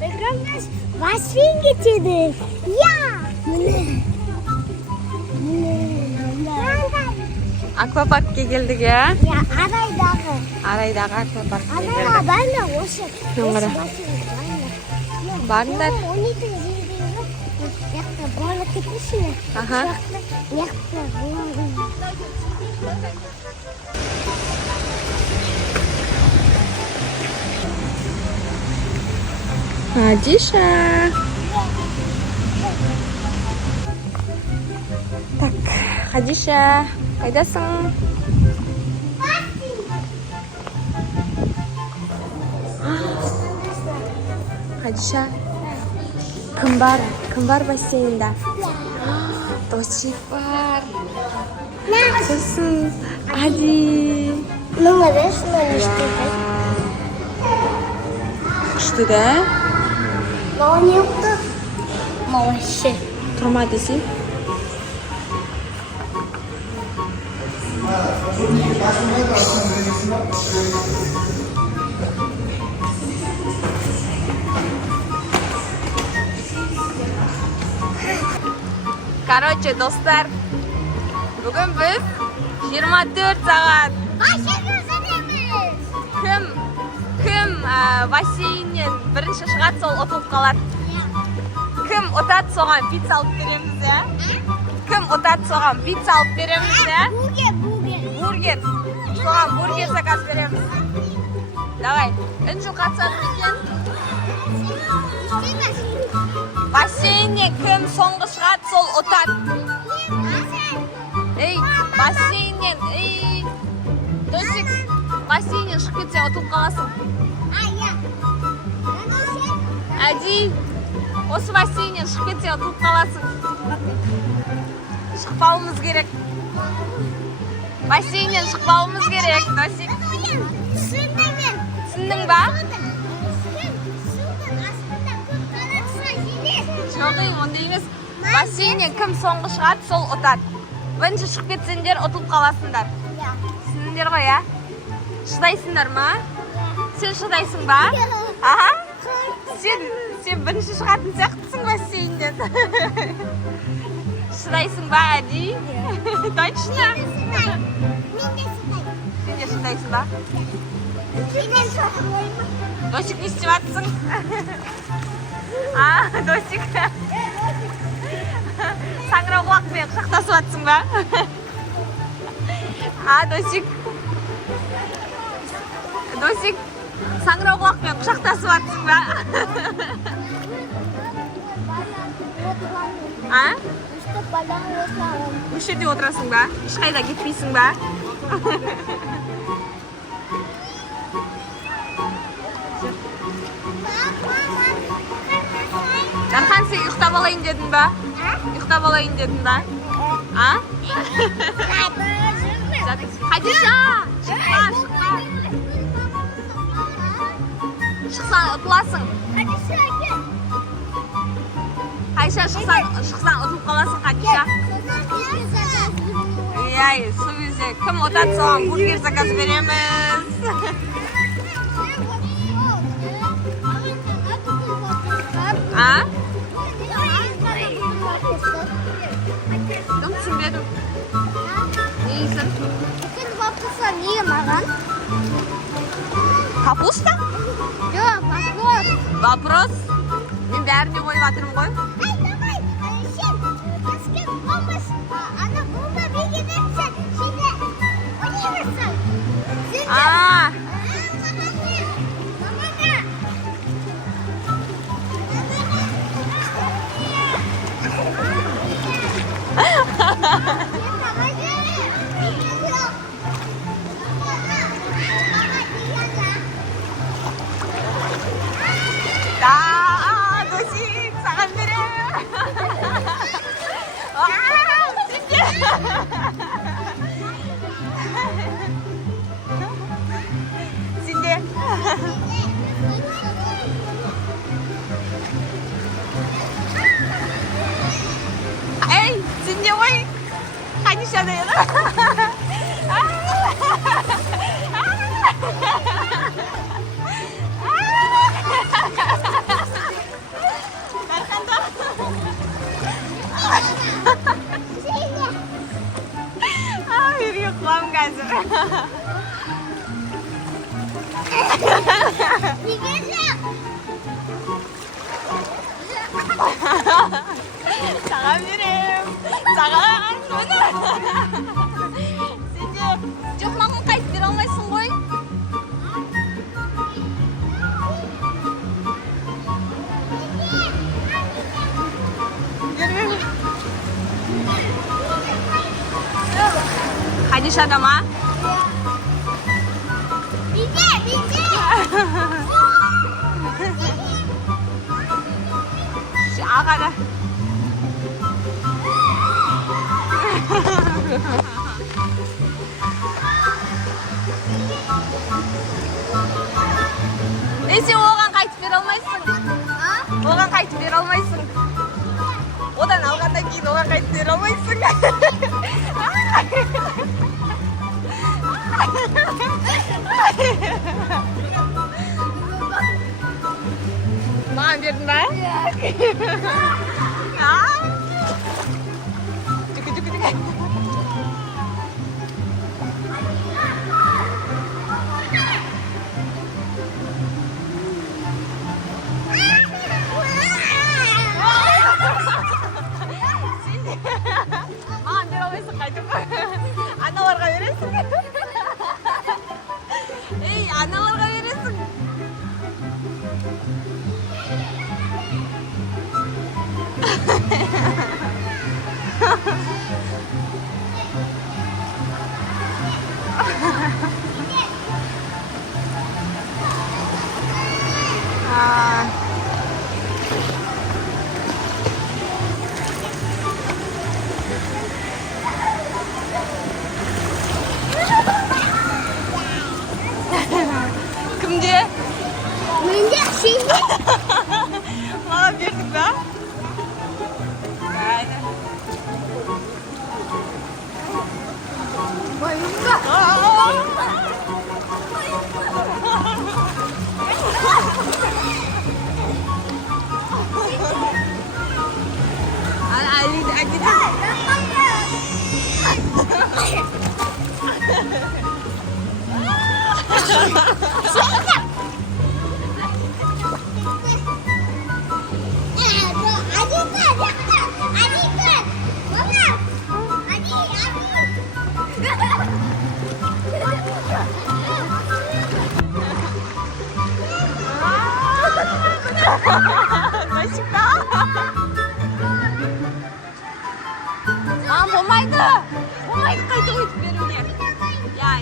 Biz Vasfi'ye getirdik. Ya. Akvaparkka keldik ya. Ya Aray'dağı. Arayдағы аквапаркка Ana келдік. ben de hoş. Numara. Barınдар. 12 zinciri yok. Yakta balık etmiş mi? Aha. Yakta. Адиша. Так, Хадиша, қайдасың? Хадиша, кім бар бассейнда? Досик бар. Сосын, Ади. Numara şundan işte. Күшті да? Но не yoktu. Малыşı. Тұрма десе. Короче, достар, бүгін біз 24 сағат Aşırı güzelmiş. кім бассейннен бірінші шығады, сол ұтылып қалады. Кім ұтады, соған пицца алып береміз, ә? Кім ұтады, соған пицца алып береміз, ә? Бургер. Соған бургер заказ береміз. Давай, Інжу қатысады екен. Бассейннен кім соңғы шығады, сол ұтады. Ей, бассейннен, Досик, бассейннен шығып кетсе ұтылып қаласың. Әди, осы бассейннен шығып кетсе ұтылып қаласың. Шықпауымыз керек. Бассейннен шықпауымыз керек, Досик. Түсіндің ба? Жоғы, онда емес. Бассейннен кім соңғы шығады, сол ұтады. Бірінші шығып кетсеңдер, ұтылып қаласыңдар. Түсіндіңдер ғой, ә? Шыдайсыңдар ма? Сен шыдайсың ба? Аха? Сен бірінші шығатын сияқтысың бассейннен. Шыдайсың ба, Әди? Точно? Сен де шыдайсың ба? Досик, не істеп жатсың? Досик. Саңырауқұлақпен құшақтасып жатсың ба? Досик. Досик, саңырауқұлақпен құшақтасып жатсың ба? Осы жерде отырасың ба? Ешқайда кетпейсің ба? Жанхан, сен ұйықтап алайын дедің ба? Ұйықтап алайын дедің ба? Хадиша! Шықпа! Шықсан ұтыласың. Хадиша, шықсан ұтылып қаласың, Хадиша. Су кезде кім ұтады, соған бургер заказ береміз. Түсінбедім. Не дейсің? Niye mağan? Капуста? Yok, вопрос. Вопрос? Мен бәріне қойып жатырмын ғой. Досик, саған беремін. Сенде. Ей, сенде ғой. Хадиша да еді. қазір. Неге жоқ? Саған берем. Саған. Сен де жоқ маған қайтып бере алмайсың ғой. Хадишада ма? Биде. Ағада. Сен оған қайтып бере алмайсың. Оған қайтып бере алмайсың. Одан алғаннан кейін оған қайтып бере алмайсың. Маған бердің ба? Жүкі. Маған бере алмайсың қайтып. Аналарға бересің. Ей, аналарға бересің. Кімде? Менде сенде. Маған бердің ба? Бойымда. Спасибо. Болмайды. Болмайды қайта өйтіп беруге. Я.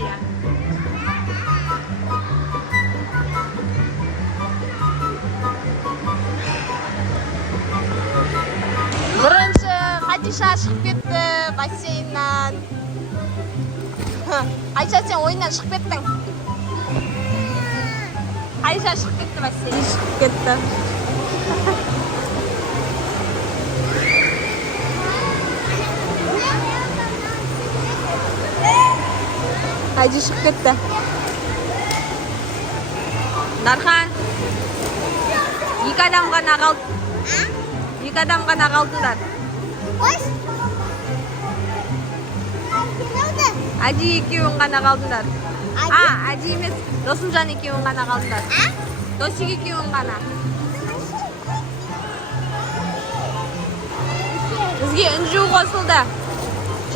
Бірінші Хадиша шығып кетті бассейннан. Айша, сен ойыннан шығып кеттің. Айша шығып кетті бассейннан. Шығып кетті. Айша шығып кетті. Дархан. Екі адам ғана қалды. Екі адам ғана қалдыңдар. Әди екеуің ғана қалдыңдар. Әди емес, Досымжан екеуің ғана қалдыңдар. Досик екеуің ғана. Бізге үнжу қосылды.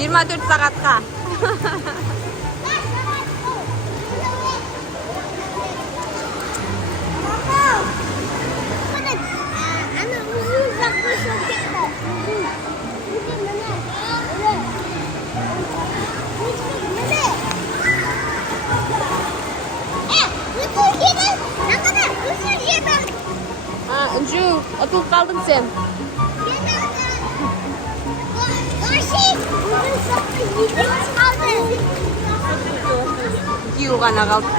24 сағатқа. Үнжу, ұтылып қалдың сен. Екеуі ғана қалды.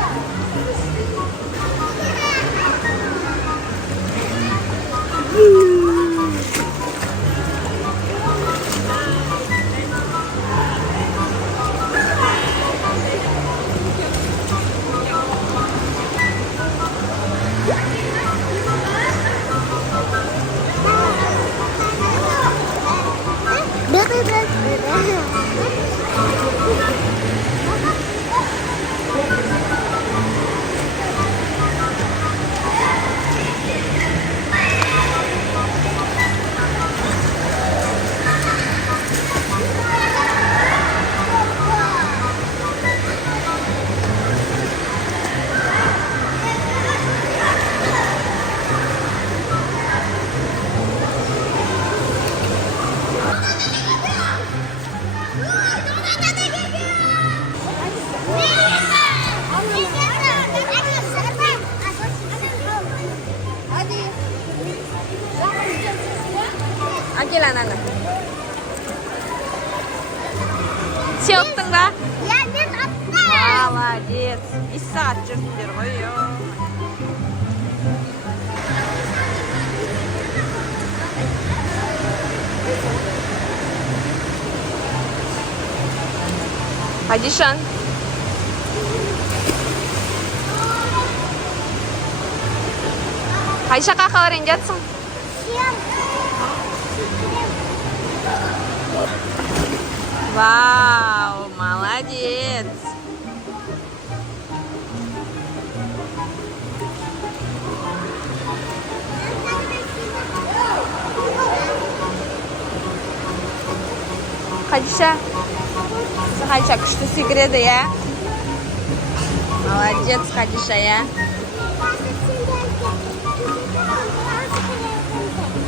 Akil ananı. Sen uttun ba? Ya ben attım. Молодец. 2 saat жүрдіңдер ғой. Хадишан. Қай жаққа қаларың жатсың? Вау, молодец. Хадиша, Хадиша күшті секіреді, я? Молодец, Хадиша, я?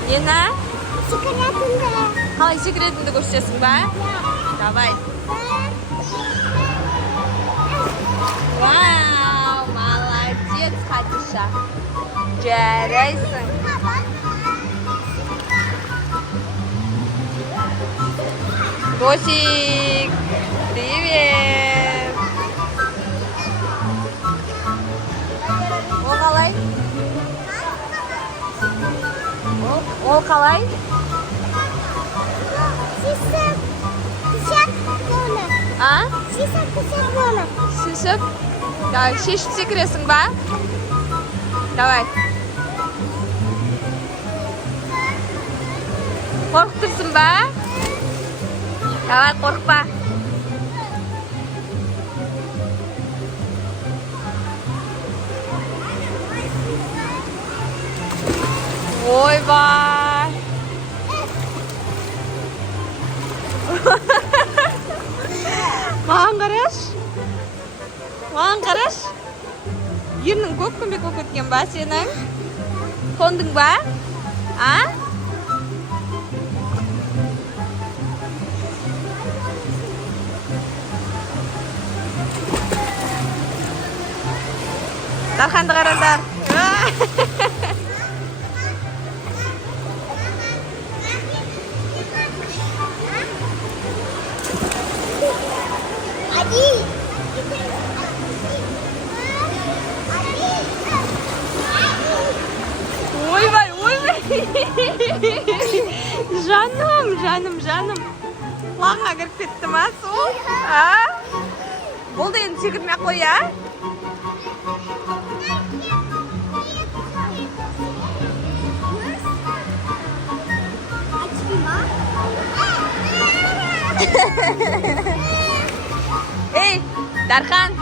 Нені? Секретімді. Қалай секретіңді көрсетесің ба? Давай. Вау, молодец, Хадиша. Жарайсың. Росик, привет. Ол қалай? Ол қалай? А? Шешіп? Давай, шешіп секіресің ба? Давай. Қорқып тұрсың ба? Давай, қорқпа. Ойбай. Маған қараш. Маған қараш. Ернің көк өткен ба сенің? Тондың ба? А? Дарханды қараңдар. Ойбай, ойбай. Жаным. Құлағыңа кіріп кетті ма сол? Болды енді секірмей ақ қой, а? Ей, Дархан.